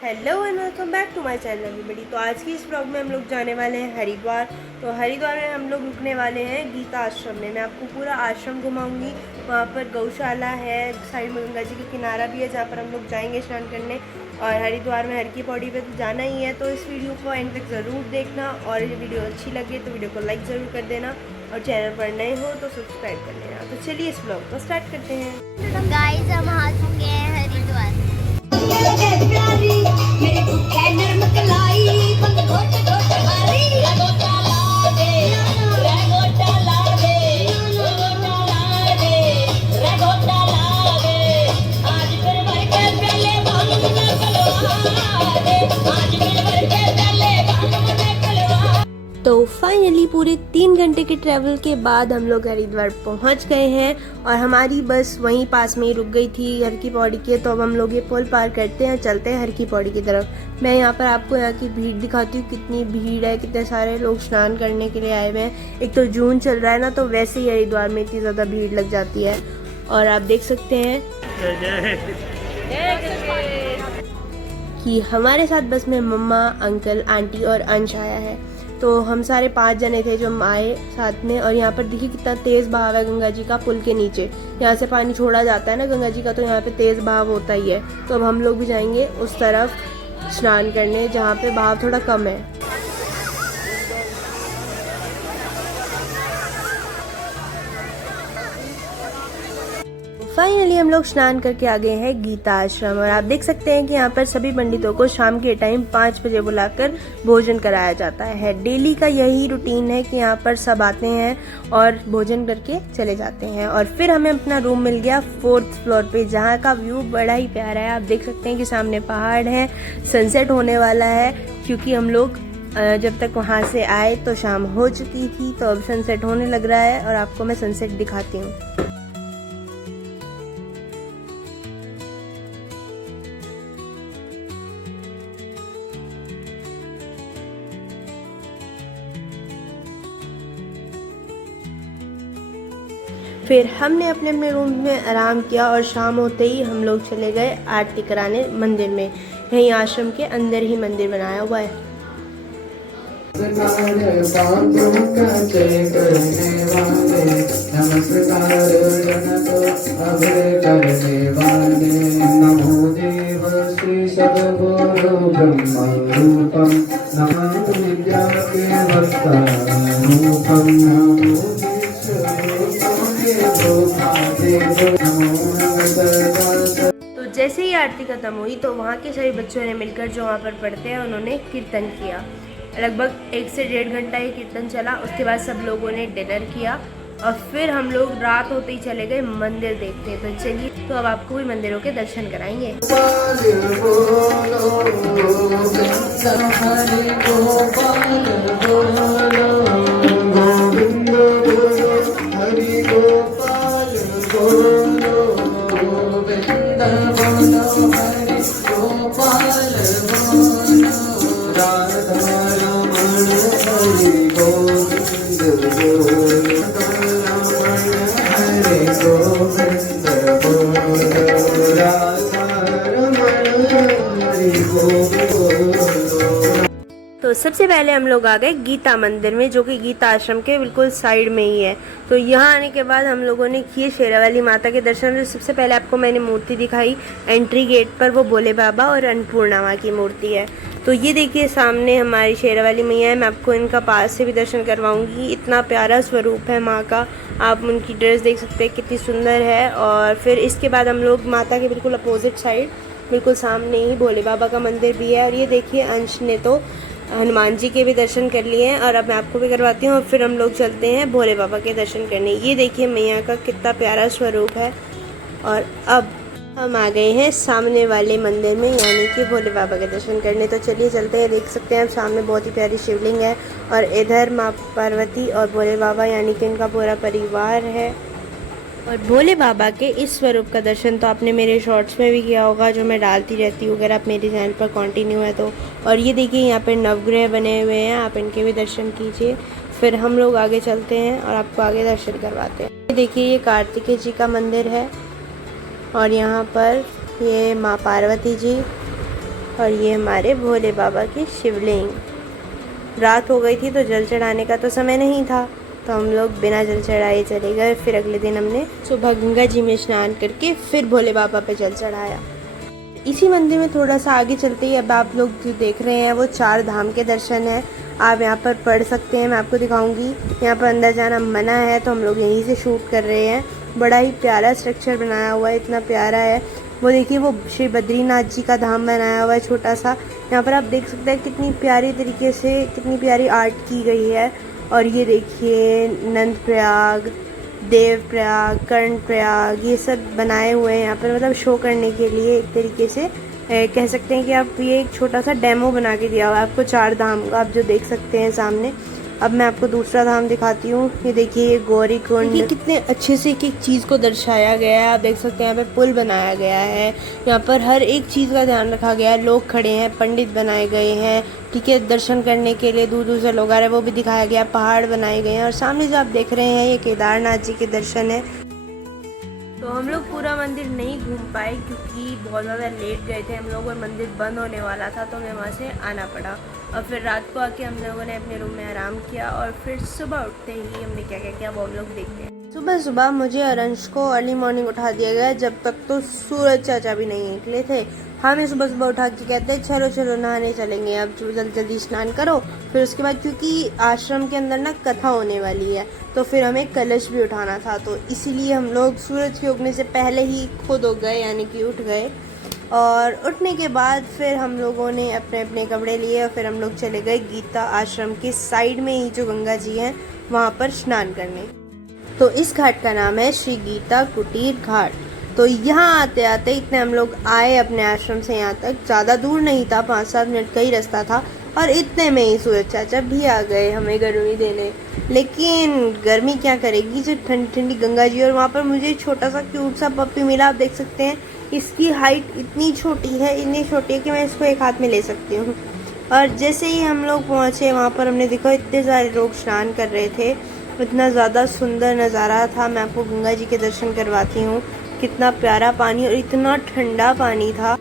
Hello and welcome back to my channel everybody. तो आज की इस ब्लॉग में हम लोग जाने वाले हैं हरिद्वार। तो हरिद्वार में हम लोग रुकने वाले हैं गीता आश्रम में। मैं आपको पूरा आश्रम घुमाऊंगी। वहाँ पर गौशाला है, साइड में गंगा जी का किनारा भी है जहाँ पर हम लोग जाएंगे स्नान करने। और हरिद्वार में हर की पौड़ी पे तो जाना ही है, तो इस वीडियो को एंड तक ज़रूर देखना। और ये वीडियो अच्छी लगे तो वीडियो को लाइक ज़रूर कर देना, और चैनल पर नए हो तो सब्सक्राइब कर लेना। तो चलिए इस ब्लॉग को स्टार्ट करते हैं। गाइस हम आ चुके हैं हरिद्वार। तो फाइनली पूरे 3 घंटे के ट्रैवल के बाद हम लोग हरिद्वार पहुंच गए हैं। और हमारी बस वहीं पास में ही रुक गई थी हर की पौड़ी के। तो अब हम लोग ये पुल पार करते हैं, चलते हैं हर की पौड़ी की तरफ। मैं यहाँ पर आपको यहाँ की भीड़ दिखाती हूँ, कितनी भीड़ है, कितने सारे लोग स्नान करने के लिए आए हुए हैं। एक तो जून चल रहा है ना, तो वैसे ही हरिद्वार में इतनी ज़्यादा भीड़ लग जाती है। और आप देख सकते हैं कि हमारे साथ बस में मम्मा, अंकल, आंटी और अंश आया है। तो हम सारे 5 जने थे जो हम आए साथ में। और यहाँ पर देखिए कितना तेज़ बहाव है गंगा जी का पुल के नीचे। यहाँ से पानी छोड़ा जाता है ना गंगा जी का, तो यहाँ पे तेज़ बहाव होता ही है। तो अब हम लोग भी जाएंगे उस तरफ स्नान करने जहाँ पे बहाव थोड़ा कम है। फाइनली हम लोग स्नान करके आ गए हैं गीता आश्रम। और आप देख सकते हैं कि यहाँ पर सभी पंडितों को शाम के टाइम 5 बजे बुलाकर भोजन कराया जाता है। डेली का यही रूटीन है कि यहाँ पर सब आते हैं और भोजन करके चले जाते हैं। और फिर हमें अपना रूम मिल गया 4th फ्लोर पे, जहाँ का व्यू बड़ा ही प्यारा है। आप देख सकते हैं कि सामने पहाड़ है, सनसेट होने वाला है। क्योंकि हम लोग जब तक वहाँ से आए तो शाम हो चुकी थी, तो अब सनसेट होने लग रहा है और आपको मैं सनसेट दिखाती हूँ। फिर हमने अपने अपने रूम में आराम किया और शाम होते ही हम लोग चले गए आरती कराने मंदिर में। यहीं आश्रम के अंदर ही मंदिर बनाया हुआ है। तो जैसे ही आरती खत्म हुई तो वहाँ के सभी बच्चों ने मिलकर, जो वहाँ पर पढ़ते हैं, उन्होंने कीर्तन किया। लगभग 1 से 1.5 घंटा ये कीर्तन चला। उसके बाद सब लोगों ने डिनर किया और फिर हम लोग रात होते ही चले गए मंदिर देखते। तो चलिए, तो अब आपको भी मंदिरों के दर्शन कराएंगे। तो सबसे पहले हम लोग आ गए गीता मंदिर में, जो कि गीता आश्रम के बिल्कुल साइड में ही है। तो यहाँ आने के बाद हम लोगों ने किए शेरावाली माता के दर्शन। सबसे पहले आपको मैंने मूर्ति दिखाई एंट्री गेट पर, वो भोले बाबा और अन्नपूर्णा माँ की मूर्ति है। तो ये देखिए सामने हमारी शेरावाली मैया है। मैं आपको इनका पास से भी दर्शन करवाऊँगी। इतना प्यारा स्वरूप है माँ का। आप उनकी ड्रेस देख सकते हैं कितनी सुंदर है। और फिर इसके बाद हम लोग माता के बिल्कुल अपोजिट साइड, बिल्कुल सामने ही भोले बाबा का मंदिर भी है। और ये देखिए अंश ने तो हनुमान जी के भी दर्शन कर लिए हैं, और अब मैं आपको भी करवाती हूँ। और फिर हम लोग चलते हैं भोले बाबा के दर्शन करने। ये देखिए मैया का कितना प्यारा स्वरूप है। और अब हम आ गए हैं सामने वाले मंदिर में, यानी कि भोले बाबा के दर्शन करने। तो चलिए चलते हैं। देख सकते हैं आप सामने बहुत ही प्यारी शिवलिंग है, और इधर माँ पार्वती और भोले बाबा, यानी कि इनका पूरा परिवार है। और भोले बाबा के इस स्वरूप का दर्शन तो आपने मेरे शॉर्ट्स में भी किया होगा, जो मैं डालती रहती हूँ अगर आप मेरे चैनल पर कंटिन्यू है तो। और ये देखिए यहाँ पर नवग्रह बने हुए हैं, आप इनके भी दर्शन कीजिए। फिर हम लोग आगे चलते हैं और आपको आगे दर्शन करवाते हैं। ये देखिए ये कार्तिकेय जी का मंदिर है, और यहाँ पर ये माँ पार्वती जी और ये हमारे भोले बाबा की शिवलिंग। रात हो गई थी तो जल चढ़ाने का तो समय नहीं था, तो हम लोग बिना जल चढ़ाए चले गए। फिर अगले दिन हमने सुबह गंगा जी में स्नान करके फिर भोले बाबा पे जल चढ़ाया। इसी मंदिर में थोड़ा सा आगे चलते ही अब आप लोग जो देख रहे हैं वो 4 धाम के दर्शन हैं। आप यहाँ पर पढ़ सकते हैं, मैं आपको दिखाऊंगी। यहाँ पर अंदर जाना मना है तो हम लोग यहीं से शूट कर रहे हैं। बड़ा ही प्यारा स्ट्रक्चर बनाया हुआ है, इतना प्यारा है। वो देखिए वो श्री बद्रीनाथ जी का धाम बनाया हुआ है छोटा सा। यहाँ पर आप देख सकते हैं कितनी प्यारी तरीके से, कितनी प्यारी आर्ट की गई है। और ये देखिए नंद प्रयाग, देव प्रयाग, कर्ण प्रयाग, ये सब बनाए हुए हैं यहाँ पर, मतलब शो करने के लिए एक तरीके से कह सकते हैं कि आप ये एक छोटा सा डेमो बना के दिया हुआ है आपको 4 धाम का, आप जो देख सकते हैं सामने। अब मैं आपको दूसरा धाम दिखाती हूँ। ये देखिए ये गौरी कुंड, ये कितने अच्छे से एक एक चीज़ को दर्शाया गया है। आप देख सकते हैं यहाँ पे पुल बनाया गया है, यहाँ पर हर एक चीज़ का ध्यान रखा गया है। लोग खड़े हैं, पंडित बनाए गए हैं, ठीक है, दर्शन करने के लिए दूर दूर से लोग आ रहे हैं, वो भी दिखाया गया। पहाड़ बनाए गए हैं और सामने जो आप देख रहे हैं ये केदारनाथ जी के दर्शन है। तो हम लोग पूरा मंदिर नहीं घूम पाए क्योंकि बहुत ज़्यादा लेट गए थे हम लोग और मंदिर बंद होने वाला था, तो हमें वहाँ से आना पड़ा। और फिर रात को आके हम लोगों ने अपने रूम में आराम किया और फिर सुबह उठते ही हमने क्या क्या किया वो हम लोग देखते हैं। सुबह सुबह मुझे और अंश को अर्ली मॉर्निंग उठा दिया गया, जब तक तो सूरज चाचा भी नहीं निकले थे। हमें सुबह सुबह उठा के कहते हैं चलो चलो नहाने चलेंगे, अब जल्दी जल्दी स्नान करो। फिर उसके बाद क्योंकि आश्रम के अंदर ना कथा होने वाली है तो फिर हमें कलश भी उठाना था, तो इसीलिए हम लोग सूरज के उगने से पहले ही खुद उग गए, यानी कि उठ गए। और उठने के बाद फिर हम लोगों ने अपने अपने कपड़े लिए और फिर हम लोग चले गए गीता आश्रम के साइड में ही जो गंगा जी हैं वहाँ पर स्नान करने। तो इस घाट का नाम है श्री गीता कुटीर घाट। तो यहाँ आते आते इतने हम लोग आए अपने आश्रम से यहाँ तक, ज़्यादा दूर नहीं था, 5-7 मिनट का ही रास्ता था। और इतने में ही सूरज चाचा भी आ गए हमें गर्मी देने। लेकिन गर्मी क्या करेगी, जो ठंडी ठंडी गंगा जी। और वहाँ पर मुझे छोटा सा क्यूट सा पप्पी मिला, आप देख सकते हैं। इसकी हाइट इतनी छोटी है, इतनी छोटी है कि मैं इसको एक हाथ में ले सकती हूँ। और जैसे ही हम लोग पहुँचे वहाँ पर हमने देखा इतने सारे लोग स्नान कर रहे थे, इतना ज़्यादा सुंदर नज़ारा था। मैं आपको गंगा जी के दर्शन करवाती हूँ, कितना प्यारा पानी और इतना ठंडा पानी था।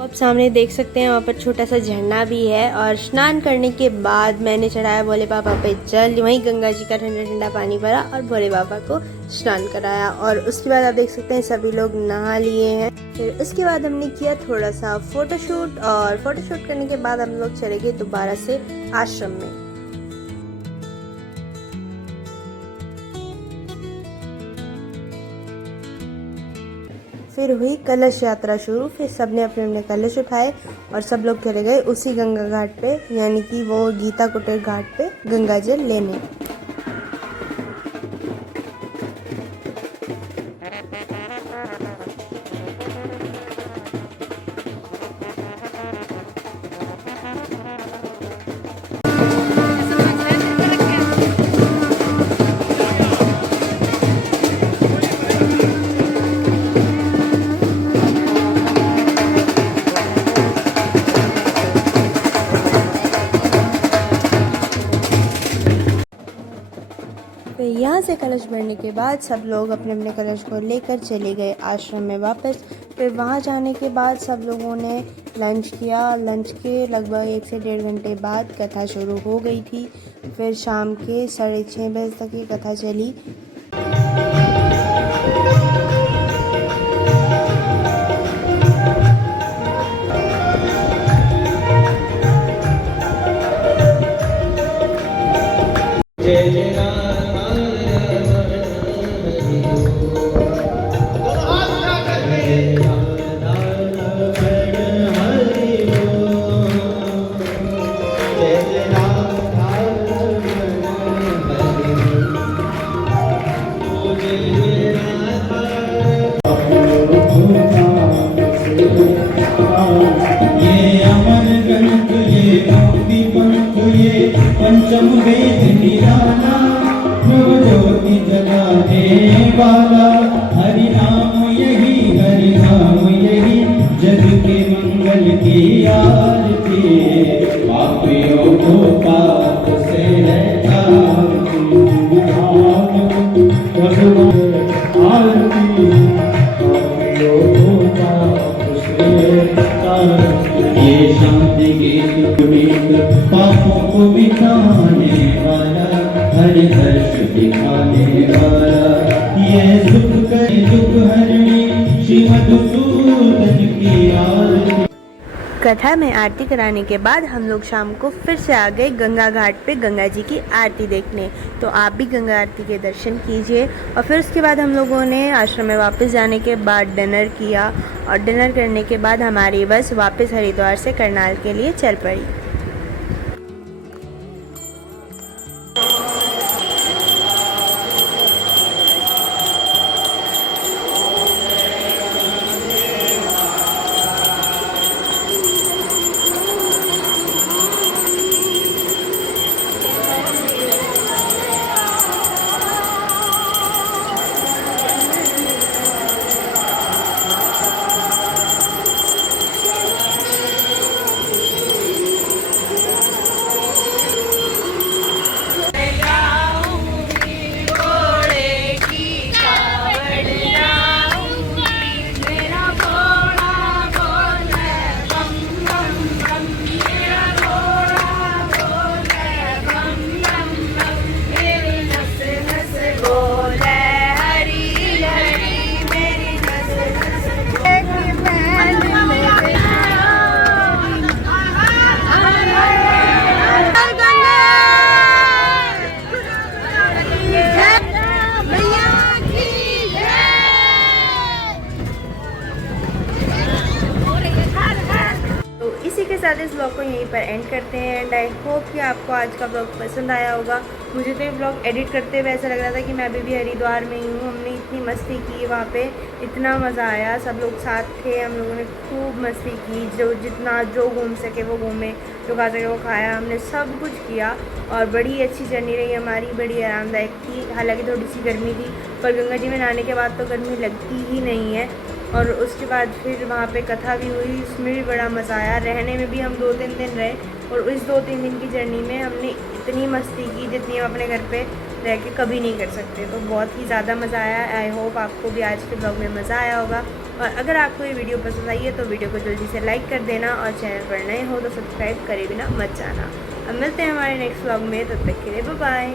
आप सामने देख सकते हैं वहाँ पर छोटा सा झरना भी है। और स्नान करने के बाद मैंने चढ़ाया भोले बाबा पे जल, वहीं गंगा जी का ठंडा ठंडा पानी भरा और भोले बाबा को स्नान कराया। और उसके बाद आप देख सकते हैं सभी लोग नहा लिए हैं। फिर उसके बाद हमने किया थोड़ा सा फोटोशूट, और फोटोशूट करने के बाद हम लोग चले गए दोबारा से आश्रम में। फिर हुई कलश यात्रा शुरू। फिर सबने अपने अपने कलश उठाए और सब लोग चले गए उसी गंगा घाट पे, यानी कि वो गीता कुटीर घाट पे गंगा जल लेने। यहाँ से कलश भरने के बाद सब लोग अपने अपने कलश को लेकर चले गए आश्रम में वापस। फिर वहाँ जाने के बाद सब लोगों ने लंच किया। लंच के लगभग 1 से 1.5 घंटे बाद कथा शुरू हो गई थी। फिर शाम के 6:30 बजे तक ये कथा चली। पंचम वेद निराला, ज्योति जगाने वाला, हरि नाम यही जग के मंगल की आरती। पापियों को पाप से रहता आरती, पापियों को पाप से रहता। ये पापों को मिटाने वाला, हरि हर्ष दिखाने वाला, ये सुख करे दुख हरणी, श्री मधुसूदन की आरती। कथा में आरती कराने के बाद हम लोग शाम को फिर से आ गए गंगा घाट पे गंगा जी की आरती देखने। तो आप भी गंगा आरती के दर्शन कीजिए। और फिर उसके बाद हम लोगों ने आश्रम में वापस जाने के बाद डिनर किया, और डिनर करने के बाद हमारी बस वापस हरिद्वार से करनाल के लिए चल पड़ी। साथ इस ब्लॉग को यहीं पर एंड करते हैं। एंड आई होप कि आपको आज का ब्लॉग पसंद आया होगा। मुझे तो ये ब्लॉग एडिट करते हुए ऐसा लग रहा था कि मैं अभी भी हरिद्वार में ही हूँ। हमने इतनी मस्ती की वहाँ पे, इतना मज़ा आया, सब लोग साथ थे, हम लोगों ने खूब मस्ती की, जो घूम सके वो घूमे, जो खा सके वो खाया, हमने सब कुछ किया। और बड़ी अच्छी जर्नी रही हमारी, बड़ी आरामदायक थी। हालाँकि थोड़ी सी गर्मी थी, पर गंगा जी में नहाने के बाद तो गर्मी लगती ही नहीं है। और उसके बाद फिर वहाँ पे कथा भी हुई, उसमें भी बड़ा मज़ा आया। रहने में भी हम 2-3 दिन रहे, और इस 2-3 दिन की जर्नी में हमने इतनी मस्ती की जितनी हम अपने घर पे रह के कभी नहीं कर सकते। तो बहुत ही ज़्यादा मज़ा आया। आई होप आपको भी आज के ब्लॉग में मज़ा आया होगा। और अगर आपको ये वीडियो पसंद आई है तो वीडियो को जल्दी से लाइक कर देना, और चैनल पर नए हो तो सब्सक्राइब करे बिना मत जाना। अब मिलते हैं हमारे नेक्स्ट ब्लॉग में, तब तक के लिए बाय बाय।